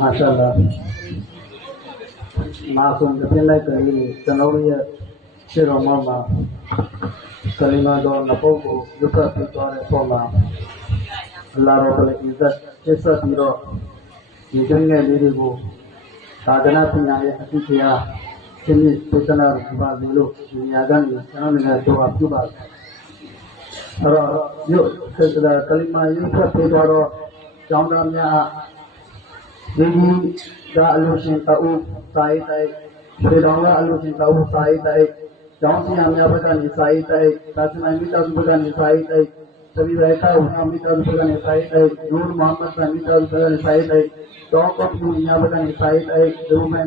Masalah masuk ke nilai kali channel Shiromama Kalima do Napogo Yuka Pitore Poma Allah Rabbul Izzat Esa Biro Yujanya Diribu Tadana Pinyaya Hatiya Sini Pitana Ruba Dulu Dunyagan Channel Doa Cuba Yuk setelah Kalima Yuka Pitoro Jamnya Jadi dah alusin tahu sai tai, sedangkan alusin tahu sai tai, jangan siapa yang berkan sai tai, kasih minta berkan sai tai, tapi mereka orang minta berkan sai tai, Nur Muhammad minta berkan sai tai, Dokter punya berkan sai tai, Rumah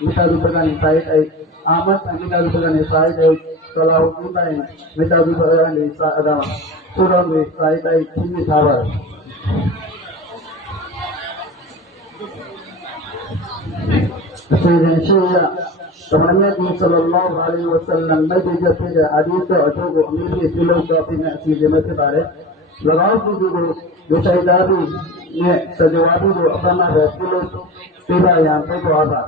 minta berkan sai tai, Ahmad minta berkan sai tai, kalau kita minta berkan sai ada, surau sai tai ini sabar. Sebenarnya sebenarnya Nabi Sallallahu Alaihi Wasallam menjadi hadis atau Amir Filoh Kafi Nasi Jemaat Barat लगाओ की जो चाहिदारी ने सजवाबी जो अपना रसूल तेरा यहाँ पे तो आता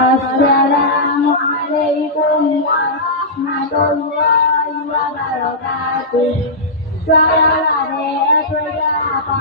Assalamualaikum warahmatullahi wabarakatuh. Suara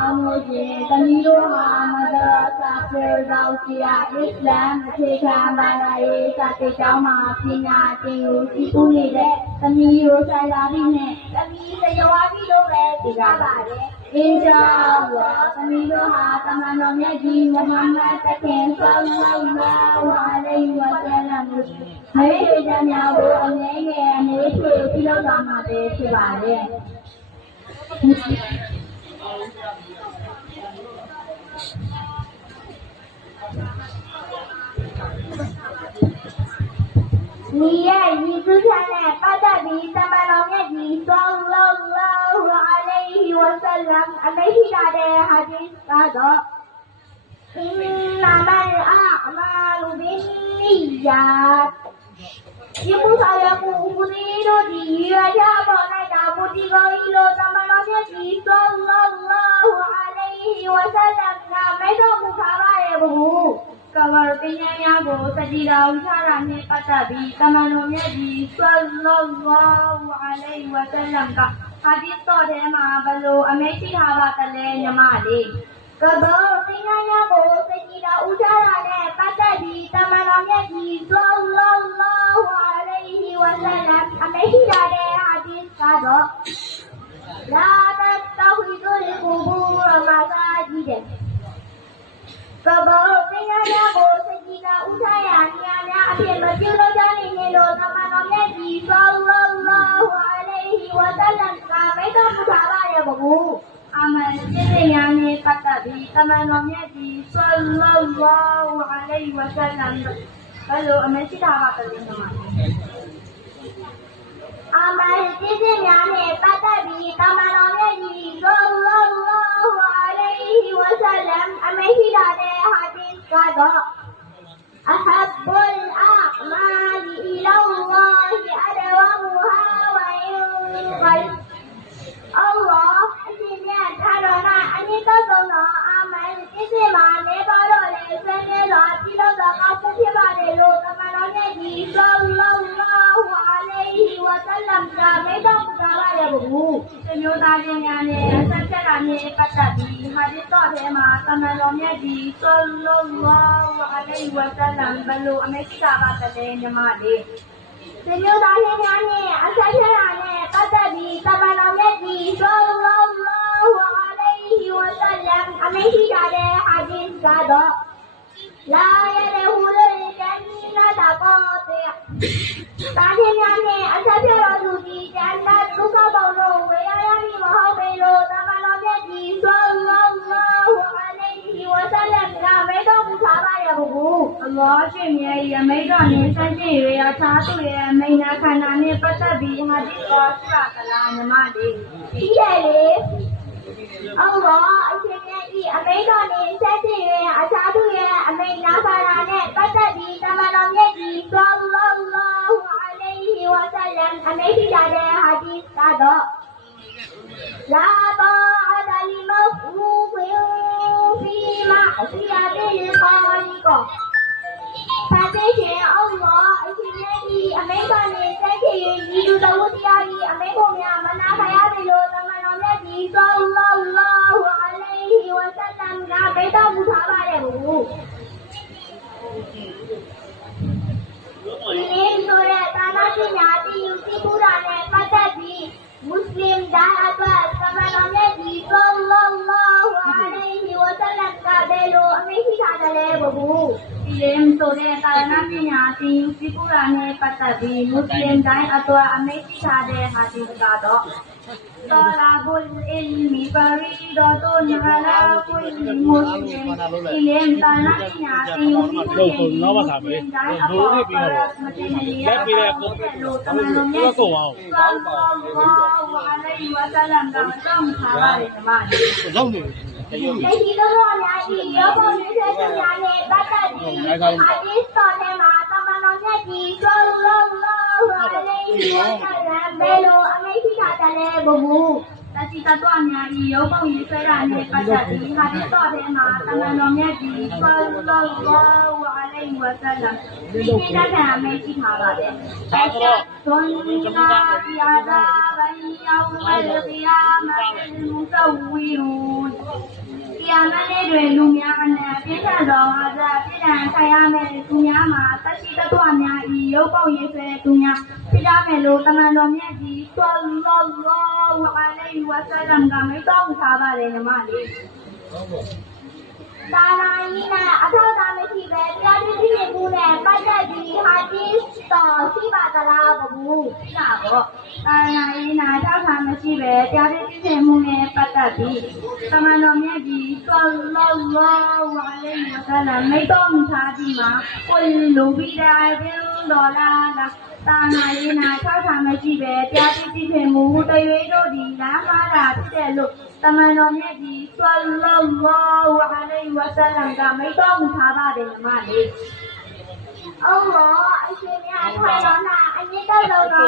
kamuji Tamilu Madrasah Firdausiah Islam Ketika Balai Sate Jama Pina Tinggu Sipuni De Tamilu Saladine Tami Sayawabi Dobe Tiga Bade Insyaallah Tamilu Hatamannya Ji Muhammad Taken Sallallahu Alaihi Wasallam Hai Janyabu Onenge Ane Pilo Sama De Sibade Nia itu sana pada bisa malamnya di Sallallahu Alaihi Wasallam alaihi ada hadis kata innamal a'malu binniyat Ibu saya kumpulino dia siapa naik kamu tiga kilo malamnya di Sallallahu Alaihi Wasallam namanya itu mukawa bu Kabar penyanyi sedih ucapannya kata bi teman-temannya di Sallallahu Alaihi Wasallam ka hadis to tema balu amesi hawa tale nyamali kabar penyanyi sedih ucapannya kata bi teman-temannya di Sallallahu Alaihi Wasallam amesi ada hadis kado la tattakhidul qubur masajid Kabar penyanyi sedina ucapannya akhir berjulur dari Nelo teman-temannya di Sallallahu Alaihi Wasallam kami itu musawa ya bu amal penyanyi kata di teman-temannya di Sallallahu Alaihi Wasallam lalu amal kita apa tadi teman amal penyanyi kata di teman-temannya di Sallallahu Alaihi Wasallam amal kita ada hadis kata Ahabbul a'mali ila Allah adawamuha wa yunqal Allah asinnya karena ini kono amal isi mane baro le sene rati lo daga puthi bare lo teman-temannya di Sallallahu Alaihi Wasallam kami itu musawa ya bu senyutannya sejarahnya kata di hadis to tema teman-temannya di Sallallahu Alaihi Wasallam balu Amerika kata nyamade senyutannya sejarahnya kata di teman-temannya di Sallallahu Alaihi Wasallam Amerika ada hadis kado la yadkhulul jannata qati' Tanya asal di jannat buka bau wayani mau belo teman-temannya di Sallallahu Alaihi Wasallam kami itu musawa ya bu Allah sih မြေအမိတော်နဲ့စက်ကြီးရအခြားသူရဲ့မိန်နာခန္ဓာနဲ့ပတ်သက်ပြီးဟာဒီကောစရာကလာညီမလေးရှိတယ်လေအော်အရှင်ရဲ့ဒီအမိတော်နဲ့စက်ကြီးရအခြားသူရဲ့အမိန်နာခန္ဓာနဲ့ပတ်သက်ပြီးတမန်တော်မြတ်ကြီးဆလ္လာလာဟူအလိုင်ဟီဝါဆလမ်အမိရှိတဲ့ဟာဒီကတော့လာတာအလီမဖူဖီဖီမာစီယာတေကာလီကောသာတေရှင်အော်လာအရှင်ရဲ့ဒီအမိတော်နဲ့စက်ကြီးဒီလူတော်တရားကြီးအမိကိုများမနာခရရတယ်လို့တမန်တော်မြတ်ကြီးဆလ္လာလာဟူအလိုင်ဟီဝါဆလမ်ကဘေးတော်မူထားပါတယ်ဘူးဒီဆိုရတာနာပညာတိယူစီပူရာနဲ့ပတ်သက်ပြီးမွတ်စလင်တိုင်းအတွက်သမန်တော်မြတ်ကြီးဆလ္လာလာဟူအလိုင်ဟီဝါဆလမ်ကဘယ်လိုအမိန့်ရှိထားတယ်လဲဘူးဒီဆိုရတာနာပညာတိယူစီပူရာနဲ့ပတ်သက်ပြီးမွတ်စလင်တိုင်းအတွက်အမိန့်ရှိထားတဲ့ဟာဒီကတော့طلب العلم فريضة على كل مسلم إلهم تنعيا فيဘူးတတိတတော်များဤရုပ်ပုံရေးဆွဲတာနဲ့ပတ်သက်ပြီးဟာဒီတော်ထဲမှာတမန်တော်မြတ်ကြီးဆလ္လာလာဟူအလိုင်ဝါဆလမ်ဒီကိစ္စကအမေရှိထားပါတယ်။ဒါဆိုတော့သွန်နာဒီအာဒါဘန်ယောမလ်ကီယာမတ်မူဆဝီရူန်ဒီအမလေးတွေလူများအနံပြည့်ထန်သောအာဇာပြည့်ထန်ဆိုင်ရမယ်သူများမှာတတိတတော်များဤရုပ်ပုံရေးဆွဲသူများဖြစ်ရမယ်လို့တမန်တော်မြတ်ကြီးဆလ္လာလာဟူအလိုင်ဝါဆလမ်ကမိတ်တော်ထားပါတယ်ညီမလေးသာနာယီနာအထောက်အထားမရှိပဲတရားသူကြီးတွေနဲ့ပတ်သက်ပြီးဟာဒီတော်ရှိပါသလားဘူးရှိတာပေါ့သာနာယီနာအထောက်အထားမရှိပဲတရားသူကြီးမှုနဲ့ပတ်သက်ပြီးသမန်တော်မြတ်ကြီးဆလ္လာလာဟူအလိုင်ဝါဆလမ်မိတ်တော်ထားပြီးမှာကိုလူဘီဒါဘင်ဒေါ်လာသာနာယီနာထောက်ထားမရှိပဲတရားသူကြီးမှုတရွေးတို့ဒီလမ်းမှားတာဖြစ်တယ်လို့တမန်တော်မြတ်ကြီးဆလ္လာလာဟူအလိုင်ဝါဆလမ်ကမိတ်တော်ထားပါတယ်ညီမလေးအော်အရှင်မြတ်ထာတော်နာအညစ်တော်တော်နေ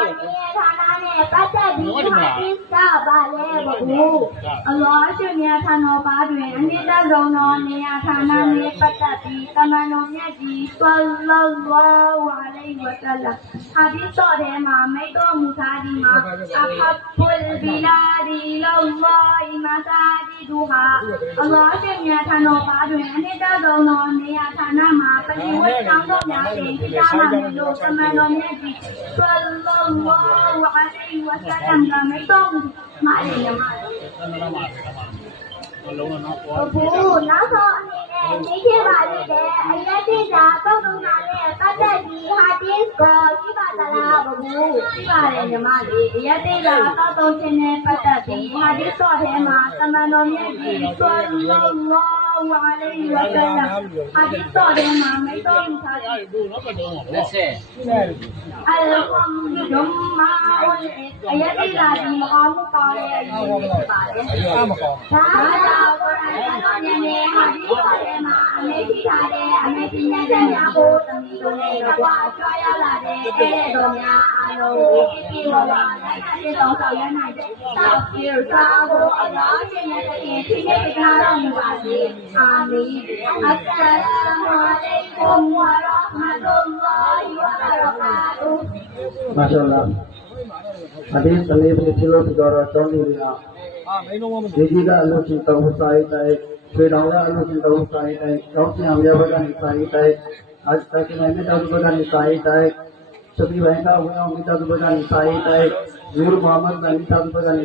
ဌာနနဲ့ပတ်သက်ပြီးဟာဒီစာပါလဲဘူးအလောအရှင်မြတ်ထာတော်ပါတွင်အညစ်တော်တော်နေဌာနနဲ့ပတ်သက်ပြီးတမန်တော်မြတ်ကြီးဆလ္လာလာဟူအလိုင်ဝါဆလမ်ဟာဒီတော်ထဲမှာမိတ်တော်မူထားဒီမှာအဖတ်ပုလ်ဘီလာဒီလောလာအီမာစာဒီဒူဟာအလောအရှင်မြတ်ထာတော်ပါတွင်အညစ်တော်တော်နေဌာနမှာပရိဝတ်ကောင်းတော်များဒီကမှာလို့တမန်တော်မြတ်ကြီးဆလ္လာလာဟူအလိုင်ဝါဆလမ်ကမိတ်တော်မှာလေညီမဘူးနောက်ဆုံးအနေနဲ့သိချင်ပါသေးတယ်အရက်တိစာတုံတုံနာနဲ့ပတ်သက်ပြီးဟာဒီကိုရှိပါသလားဘူးရှိပါတယ်ညီမလေးအရက်တိစာတောက်တုံခြင်းနဲ့ပတ်သက်ပြီးဟာဒီတော့ထဲမှာတမန်တော်မြတ်ကြီးဆလ္လာလာဟူအလိုင်ဝါဆလမ်ဟာဒီတော့ထဲမှာမိတ်တော်ထားတယ်လက်ဆက်အလ်ဟမ်ဒူလိမာအရက်တိစာဒီမအောင်ပါလေအရင်ဖြစ်ပါတယ်ဒါမကောဒါကိုယ်တိုင်တော်နေနေဟာဒီတော်ထဲမှာအမေရှိထားတဲ့အမေပညာတတ်များကိုသမီးတို့နဲ့ကွာကြွားရောက်လာတဲ့တဲ့တော်များအားလုံးကိုပြည့်ဝပါလိုက်တဲ့တော်ဆောင်ရနိုင်တဲ့တောက်ပြေစာကိုအလားရှင်ရဲ့တည်ဖြစ်နေကြတော်မူပါစေအာမင်အစ္စလာမအလိုင်ကွမ်ဝါရာဟမတုလ္လာဟီဝါဘရကာတူမာရှာအလ္လာဟ်ဟာဒီတလေးဖြစ်လို့ပြောတော့တောင်းနေရဒီကြီးကအလို့ရှင်တောင်းဆိုင်တဲ့ဆွေတော်ကအလို့ရှင်တောင်းဆိုင်တဲ့တောင်းပြန်ရဘကနေဆိုင်တဲ့အစတကနေတောင်းဘကနေဆိုင်တဲ့သတိဝိုင်းကဝေအောင်မိသားစုဘကနေဆိုင်တဲ့ဇူရ်မိုဟမ္မဒ်ဘန်တောင်းဘကနေ